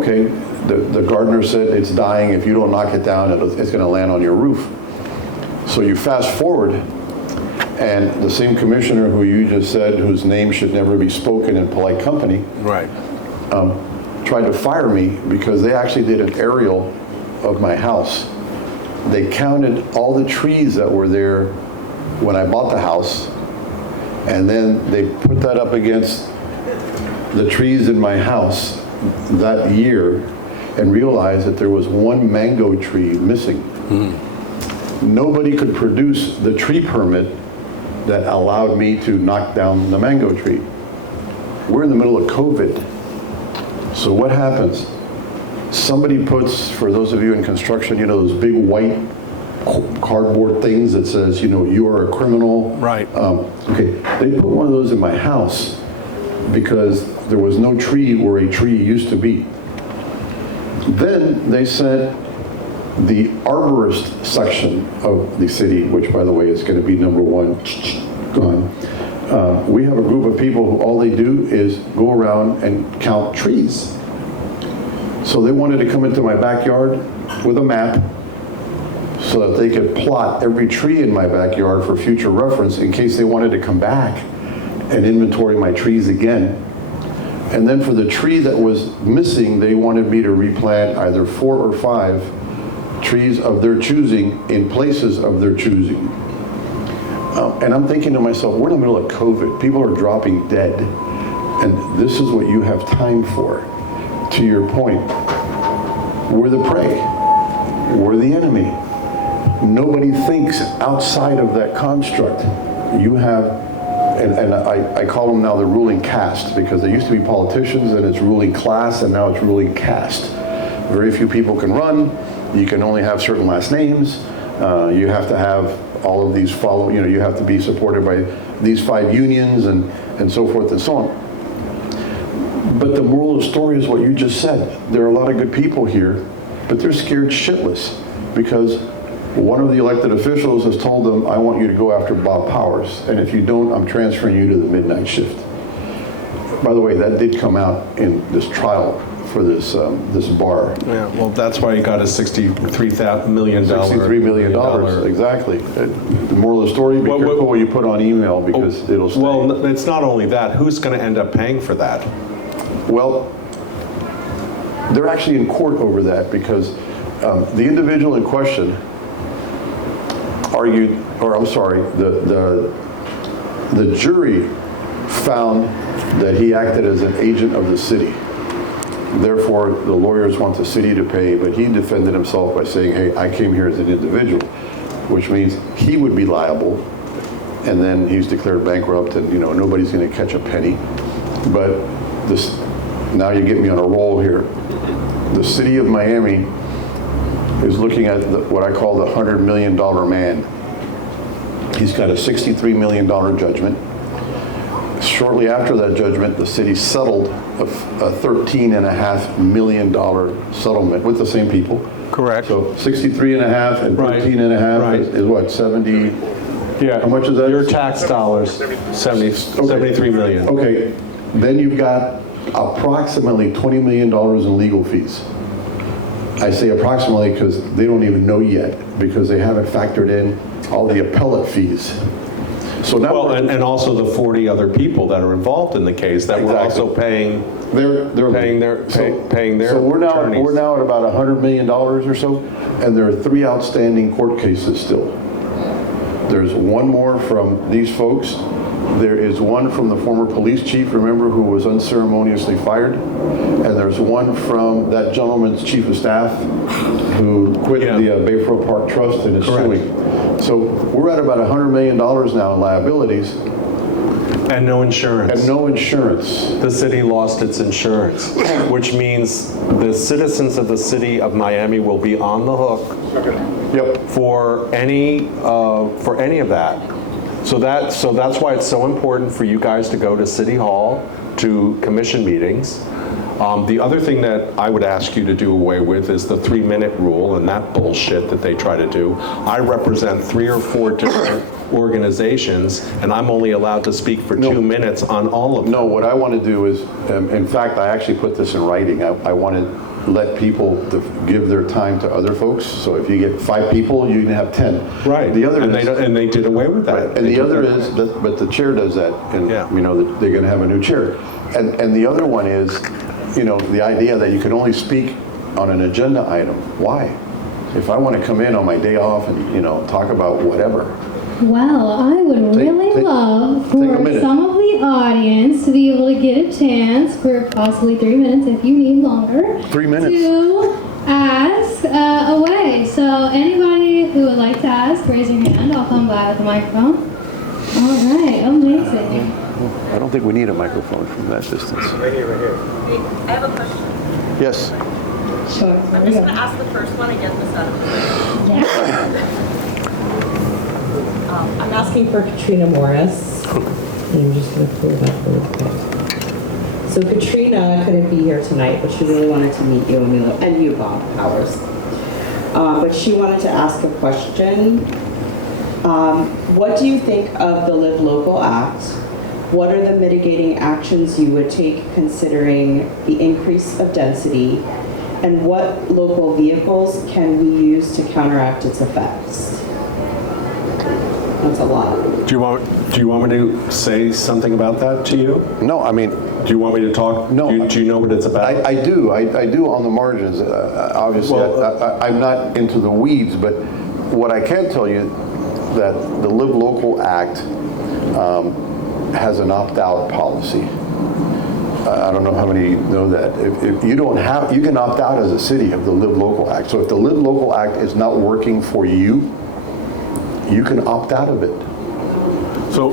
okay, the gardener said it's dying. If you don't knock it down, it's going to land on your roof. So you fast forward, and the same commissioner who you just said, whose name should never be spoken in polite company, Right. tried to fire me because they actually did an aerial of my house. They counted all the trees that were there when I bought the house, and then they put that up against the trees in my house that year and realized that there was one mango tree missing. Nobody could produce the tree permit that allowed me to knock down the mango tree. We're in the middle of COVID. So what happens? Somebody puts, for those of you in construction, you know, those big white cardboard things that says, you know, you are a criminal. Right. Okay, they put one of those in my house because there was no tree where a tree used to be. Then they sent the arborist section of the city, which by the way is going to be number one, gone. We have a group of people who all they do is go around and count trees. So they wanted to come into my backyard with a map so that they could plot every tree in my backyard for future reference in case they wanted to come back and inventory my trees again. And then for the tree that was missing, they wanted me to replant either 4 or 5 trees of their choosing in places of their choosing. And I'm thinking to myself, we're in the middle of COVID. People are dropping dead. And this is what you have time for. To your point, we're the prey. We're the enemy. Nobody thinks outside of that construct. You have, and I call them now the ruling caste, because they used to be politicians and it's ruling class and now it's ruling caste. Very few people can run. You can only have certain last names. You have to have all of these you have to be supported by these 5 unions and so forth and so on. But the moral of the story is what you just said. There are a lot of good people here, but they're scared shitless because one of the elected officials has told them, I want you to go after Bob Powers, and if you don't, I'm transferring you to the midnight shift. By the way, that did come out in this trial for this bar. Yeah, well, that's why he got a $63 million. $63 million, exactly. The moral of the story, be careful what you put on email because it'll stay. Well, it's not only that. Who's going to end up paying for that? Well, they're actually in court over that because the individual in question argued, or I'm sorry, the jury found that he acted as an agent of the city. Therefore, the lawyers want the city to pay, but he defended himself by saying, hey, I came here as an individual, which means he would be liable, and then he's declared bankrupt, and you know nobody's going to catch a penny. But this, now you get me on a roll here. The city of Miami is looking at what I call the $100 million man. He's got a $63 million judgment. Shortly after that judgment, the city settled a $13.5 million settlement with the same people. Correct. So 63.5 and 13.5 is what, 70? Yeah. How much is that? Your tax dollars, 73 million. Okay. Then you've got approximately $20 million in legal fees. I say approximately because they don't even know yet because they haven't factored in all the appellate fees. So now, well, and also the 40 other people that are involved in the case that were also paying. They're paying their attorneys. So we're now at about $100 million or so, and there are 3 outstanding court cases still. There's one more from these folks. There is one from the former police chief, remember, who was unceremoniously fired. And there's one from that gentleman's chief of staff who quit the Bayfront Park Trust and is suing. So we're at about $100 million now in liabilities. And no insurance. And no insurance. The city lost its insurance, which means the citizens of the city of Miami will be on the hook for any of that. So that's why it's so important for you guys to go to City Hall, to commission meetings, The other thing that I would ask you to do away with is the 3-minute rule and that bullshit that they try to do. I represent 3 or 4 different organizations, and I'm only allowed to speak for 2 minutes on all of them. No, what I want to do is, in fact, I actually put this in writing. I want to let people to give their time to other folks. So if you get 5 people, you can have 10. Right. The other and they did away with that. Right. And the other is, but the chair does that, and you know that they're going to have a new chair. And the other one is, you know, the idea that you can only speak on an agenda item. Why? If I want to come in on my day off and, you know, talk about whatever. Well, I would really love for some of the audience to be able to get a chance for possibly 3 minutes, if you need longer. 3 minutes. To ask away. So anybody who would like to ask, raise your hand. I'll come by with the microphone. All right, amazing. I don't think we need a microphone from that distance. Right here, right here. Hey, I have a question. Yes. Sure. I'm just going to ask the first one and get this out of the way. Yeah. I'm asking for Katrina Morris. I'm just going to pull that really quick. So Katrina couldn't be here tonight, but she really wanted to meet you, Emilio, and you, Bob Powers. But she wanted to ask a question. What do you think of the Live Local Act? What are the mitigating actions you would take considering the increase of density? And what local vehicles can we use to counteract its effects? That's a lot. Do you want me to say something about that to you? No, I mean. Do you want me to talk? No. Do you know what it's about? I do on the margins. Obviously, Well, I'm not into the weeds, but what I can tell you that the Live Local Act has an opt-out policy. I don't know how many know that. If you don't have, you can opt out as a city of the Live Local Act. So if the Live Local Act is not working for you, you can opt out of it. So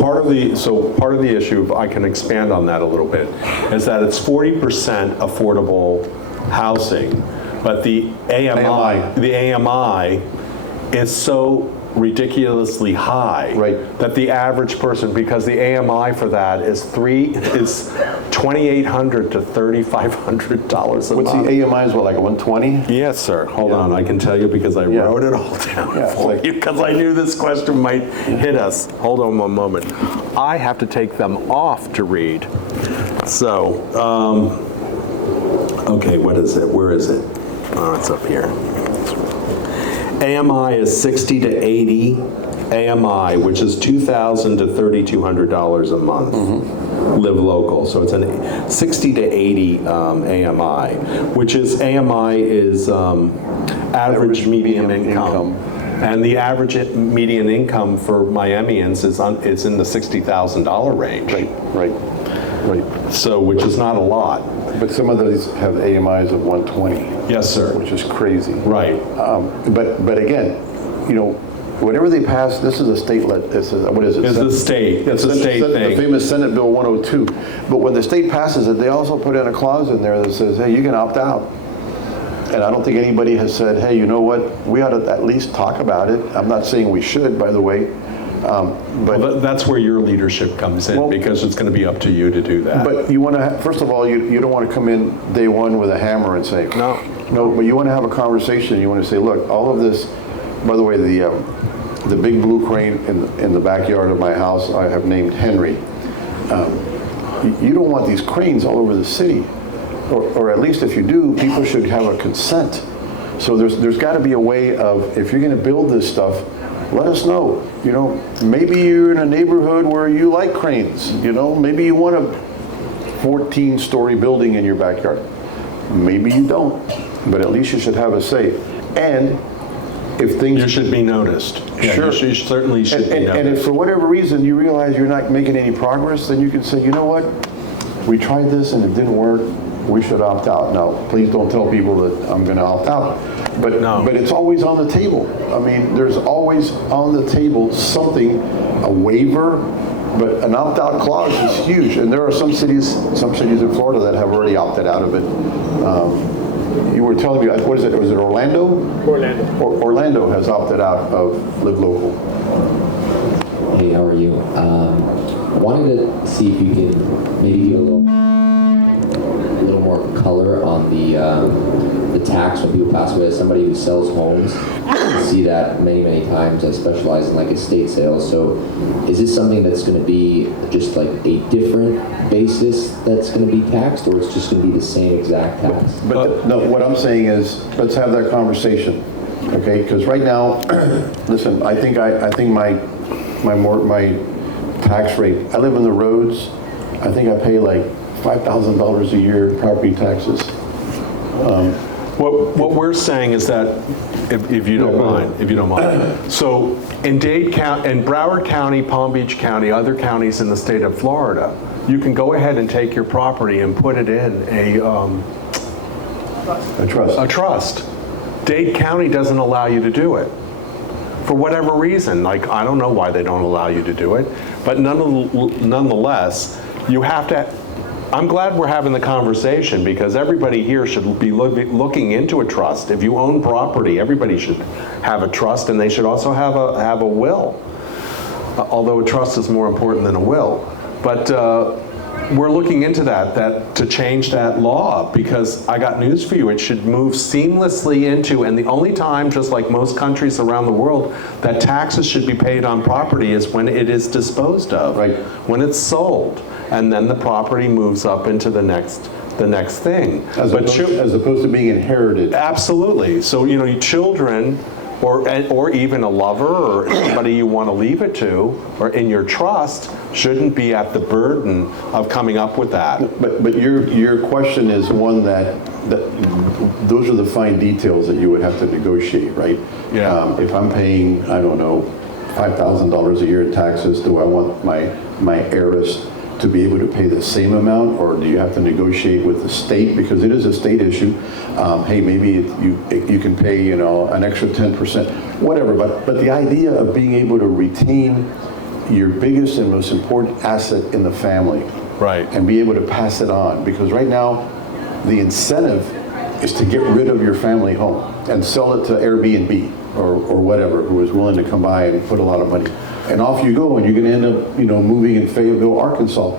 part of the issue, if I can expand on that a little bit, is that it's 40% affordable housing, but the AMI is so ridiculously high that the average person, because the AMI for that is $2,800 to $3,500 a month. What's the AMI is what, like 120? Yes, sir. Hold on, I can tell you because I wrote it all down for you because I knew this question might hit us. Hold on one moment. I have to take them off to read. So, okay, what is it? Where is it? Oh, it's up here. AMI is 60 to 80 AMI, which is $2,000 to $3,200 a month. Live local, so it's an 60 to 80 AMI, which is AMI is average median income. And the average median income for Miamians is in the $60,000 range. Right. So, which is not a lot. But some of those have AMIs of 120. Yes, sir. Which is crazy. Right. But again, you know, whatever they pass, this is a state, what is it? It's the state. It's a state thing. The famous Senate Bill 102. But when the state passes it, they also put in a clause in there that says, hey, you can opt out. And I don't think anybody has said, hey, you know what, we ought to at least talk about it. I'm not saying we should, by the way. But that's where your leadership comes in, because it's going to be up to you to do that. But you want to, first of all, you don't want to come in day one with a hammer and say, no, but you want to have a conversation. You want to say, look, all of this, by the way, the big blue crane in the backyard of my house, I have named Henry. You don't want these cranes all over the city, or at least if you do, people should have a consent. So there's got to be a way of, if you're going to build this stuff, let us know. You know, maybe you're in a neighborhood where you like cranes. You know, maybe you want a 14-story building in your backyard. Maybe you don't, but at least you should have a say. And if things... You should be noticed. Yeah, sure. You certainly should be noticed. And if for whatever reason you realize you're not making any progress, then you can say, you know what, we tried this and it didn't work. We should opt out. Now, please don't tell people that I'm going to opt out. But it's always on the table. I mean, there's always on the table something, a waiver, but an opt-out clause is huge. And there are some cities in Florida that have already opted out of it. You were telling me, what is it? Was it Orlando? Orlando. Orlando has opted out of Live Local. Hey, how are you? Wanted to see if you could maybe give a little the tax when people pass away. As somebody who sells homes, I see that many times. I specialize in like estate sales. So is this something that's going to be just like a different basis that's going to be taxed, or it's just going to be the same exact tax? But no, what I'm saying is, let's have that conversation, okay? Because right now, listen, I think my tax rate, I live in the roads, I think I pay like $5,000 a year in property taxes. What we're saying is that, if you don't mind, so in Dade County, in Broward County, Palm Beach County, other counties in the state of Florida, you can go ahead and take your property and put it in a trust. Dade County doesn't allow you to do it. For whatever reason, like, I don't know why they don't allow you to do it, but nonetheless, you have to. I'm glad we're having the conversation, because everybody here should be looking into a trust. If you own property, everybody should have a trust, and they should also have a will. Although a trust is more important than a will. But we're looking into that to change that law, because I got news for you. It should move seamlessly into, and the only time, just like most countries around the world, that taxes should be paid on property is when it is disposed of, Right. when it's sold, and then the property moves up into the next thing. As opposed to being inherited. Absolutely. So, children, or even a lover, or somebody you want to leave it to, or in your trust, shouldn't be at the burden of coming up with that. But your question is one that those are the fine details that you would have to negotiate, right? Yeah. If I'm paying, I don't know, $5,000 a year in taxes, do I want my heiress to be able to pay the same amount, or do you have to negotiate with the state, because it is a state issue? Hey, maybe you can pay an extra 10%, whatever. But the idea of being able to retain your biggest and most important asset in the family, Right. and be able to pass it on, because right now the incentive is to get rid of your family home and sell it to Airbnb or whatever, who is willing to come by and put a lot of money. And off you go, and you're going to end up, moving in Fayetteville, Arkansas,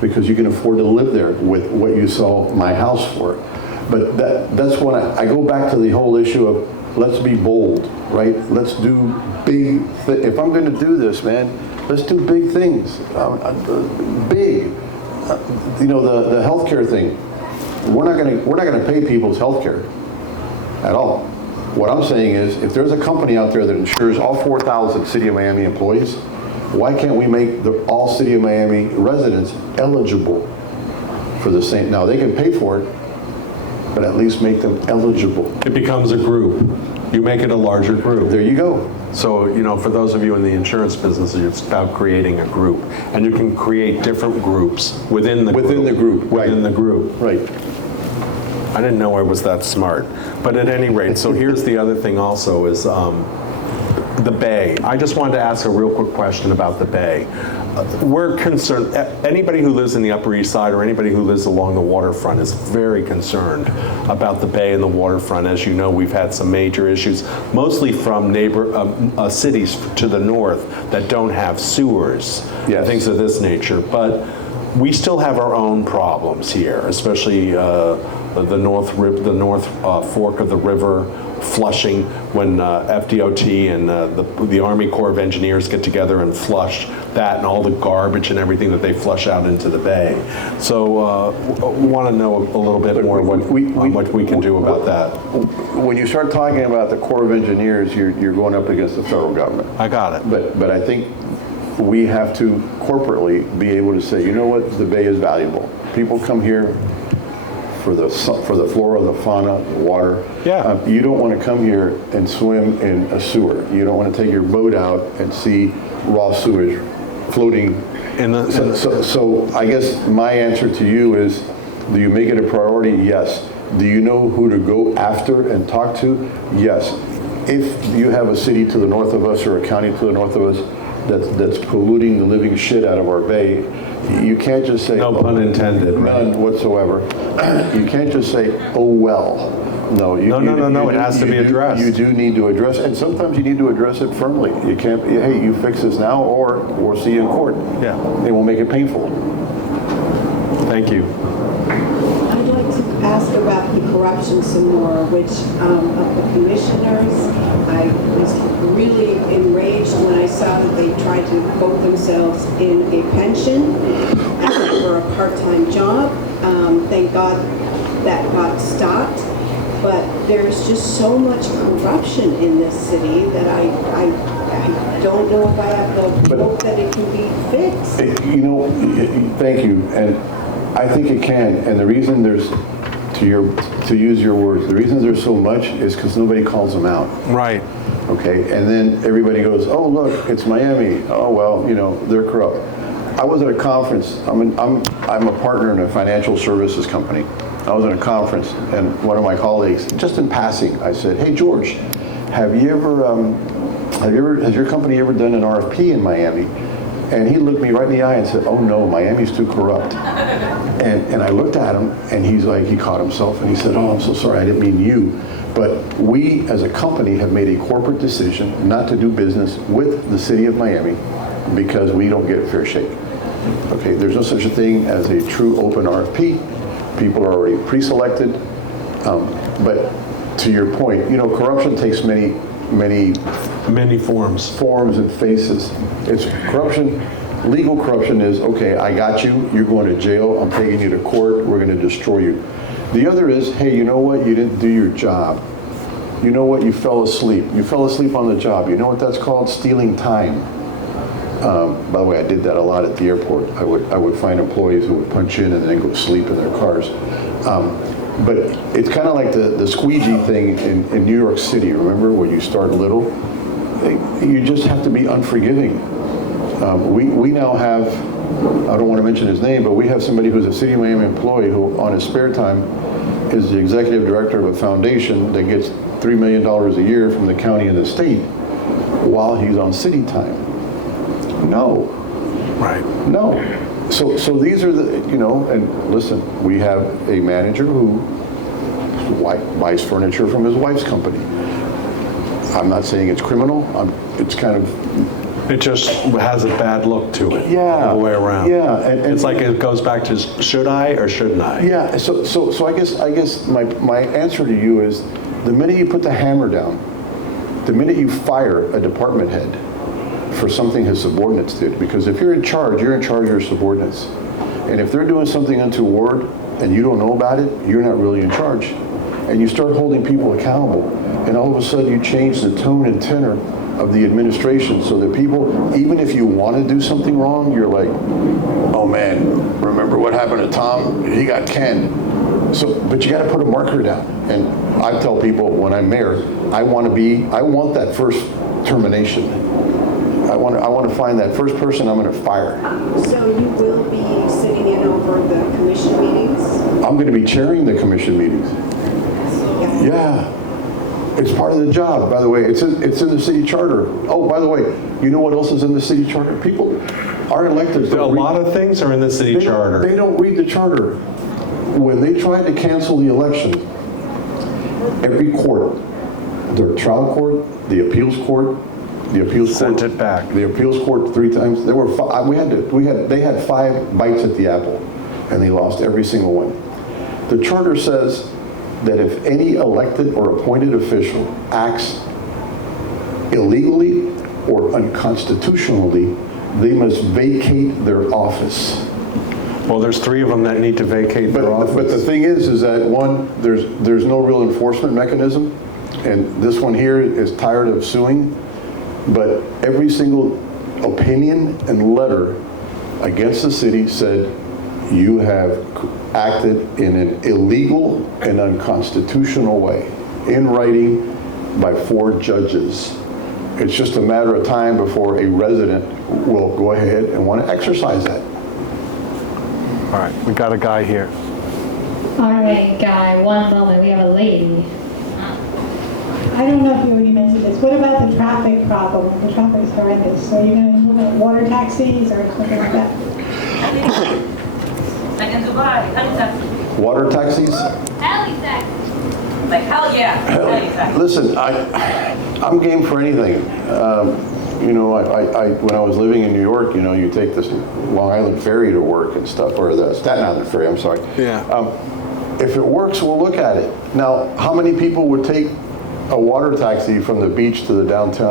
because you can afford to live there with what you sell my house for. But that's when I go back to the whole issue of, let's be bold, right? Let's do big. If I'm going to do this, man, let's do big things. Big. The healthcare thing. We're not going to pay people's healthcare at all. What I'm saying is, if there's a company out there that insures all 4,000 City of Miami employees, why can't we make all City of Miami residents eligible for the same? Now, they can pay for it, but at least make them eligible. It becomes a group. You make it a larger group. There you go. So, for those of you in the insurance business, it's about creating a group. And you can create different groups within the group. Within the group, right. Within the group. Right. I didn't know I was that smart. But at any rate, so here's the other thing also is the bay. I just wanted to ask a real quick question about the bay. We're concerned, anybody who lives in the Upper East Side or anybody who lives along the waterfront is very concerned about the bay and the waterfront. As you know, we've had some major issues, mostly from cities to the north that don't have sewers, Yes. things of this nature. But we still have our own problems here, especially the north fork of the river, Flushing, when FDOT and the Army Corps of Engineers get together and flush that and all the garbage and everything that they flush out into the bay. So want to know a little bit more what we can do about that. When you start talking about the Corps of Engineers, you're going up against the federal government. I got it. But I think we have to corporately be able to say, you know what, the bay is valuable. People come here for the flora, the fauna, the water. Yeah. You don't want to come here and swim in a sewer. You don't want to take your boat out and see raw sewage floating. So I guess my answer to you is, do you make it a priority? Yes. Do you know who to go after and talk to? Yes. If you have a city to the north of us or a county to the north of us that's polluting the living shit out of our bay, you can't just say, no pun intended, none right? whatsoever. You can't just say, oh well. No, it has to be addressed. You do need to address it, and sometimes you need to address it firmly. You can't, hey, you fix this now, or we'll see you in court. Yeah. It will make it painful. Thank you. I'd like to ask about the corruption some more, which of the commissioners, I was really enraged when I saw that they tried to quote themselves in a pension for a part-time job. Thank God that got stopped. But there's just so much corruption in this city that I don't know if I have the hope that it can be fixed. You know, thank you, and I think it can. And the reason there's, to use your words, the reason there's so much is because nobody calls them out. Right. Okay, and then everybody goes, oh look, it's Miami. Oh well, you know, they're corrupt. I was at a conference. I'm a partner in a financial services company. I was at a conference, and one of my colleagues, just in passing, I said, "Hey George, has your company ever done an RFP in Miami?" And he looked me right in the eye and said, "Oh no, Miami's too corrupt." And I looked at him, and he's like, he caught himself, and he said, "Oh, I'm so sorry, I didn't mean you." But we, as a company, have made a corporate decision not to do business with the city of Miami because we don't get a fair shake. Okay, there's no such a thing as a true open RFP. People are already pre-selected. But to your point, you know, corruption takes many forms and faces. It's corruption. Legal corruption is, okay, I got you, you're going to jail, I'm taking you to court, we're going to destroy you. The other is, hey, you know what, you didn't do your job. You know what, you fell asleep. You fell asleep on the job. You know what that's called? Stealing time. By the way, I did that a lot at the airport. I would find employees who would punch in and then go sleep in their cars. But it's kind of like the squeegee thing in New York City, remember, where you start little? You just have to be unforgiving. We now have, I don't want to mention his name, but we have somebody who's a City of Miami employee who on his spare time is the executive director of a foundation that gets $3 million a year from the county and the state while he's on city time. No. Right. No. So these are the, you know, and listen, we have a manager who buys furniture from his wife's company. I'm not saying it's criminal. It's kind of... It just has a bad look to it. Yeah. All the way around. Yeah. And it's like it goes back to, should I or shouldn't I? Yeah. So I guess my answer to you is, the minute you put the hammer down, the minute you fire a department head for something his subordinates did, because if you're in charge of your subordinates. And if they're doing something untoward and you don't know about it, you're not really in charge. And you start holding people accountable, and all of a sudden you change the tone and tenor of the administration so that people, even if you want to do something wrong, you're like, oh man, remember what happened to Tom? He got canned. But you got to put a marker down. And I tell people when I'm mayor, I want that first termination. I want to find that first person I'm going to fire. So you will be sitting in over the commission meetings? I'm going to be chairing the commission meetings. Yeah. It's part of the job, by the way. It's in the city charter. Oh, by the way, you know what else is in the city charter? People, our electeds... A lot of things are in the city charter. They don't read the charter. When they tried to cancel the election, every court, the trial court, the appeals court, Sent it back. The appeals court 3 times. There were they had 5 bites at the apple, and they lost every single one. The charter says that if any elected or appointed official acts illegally or unconstitutionally, they must vacate their office. Well, there's 3 of them that need to vacate their office. But the thing is that one, there's no real enforcement mechanism, and this one here is tired of suing. But every single opinion and letter against the city said you have acted in an illegal and unconstitutional way, in writing by 4 judges. It's just a matter of time before a resident will go ahead and want to exercise that. All right, we got a guy here. All right, Guy, one moment. We have a lady. I don't know if you already mentioned this. What about the traffic problem? The traffic's horrendous. So you're going to implement water taxis or something like that? Like in Dubai, heli taxi. Water taxis? Heli taxi. Like hell yeah, heli taxi. Listen, I'm game for anything. You know, I when I was living in New York, you know, you take this Long Island ferry to work and stuff, or the Staten Island ferry, I'm sorry. Yeah. If it works, we'll look at it. Now, how many people would take a water taxi from the beach to the downtown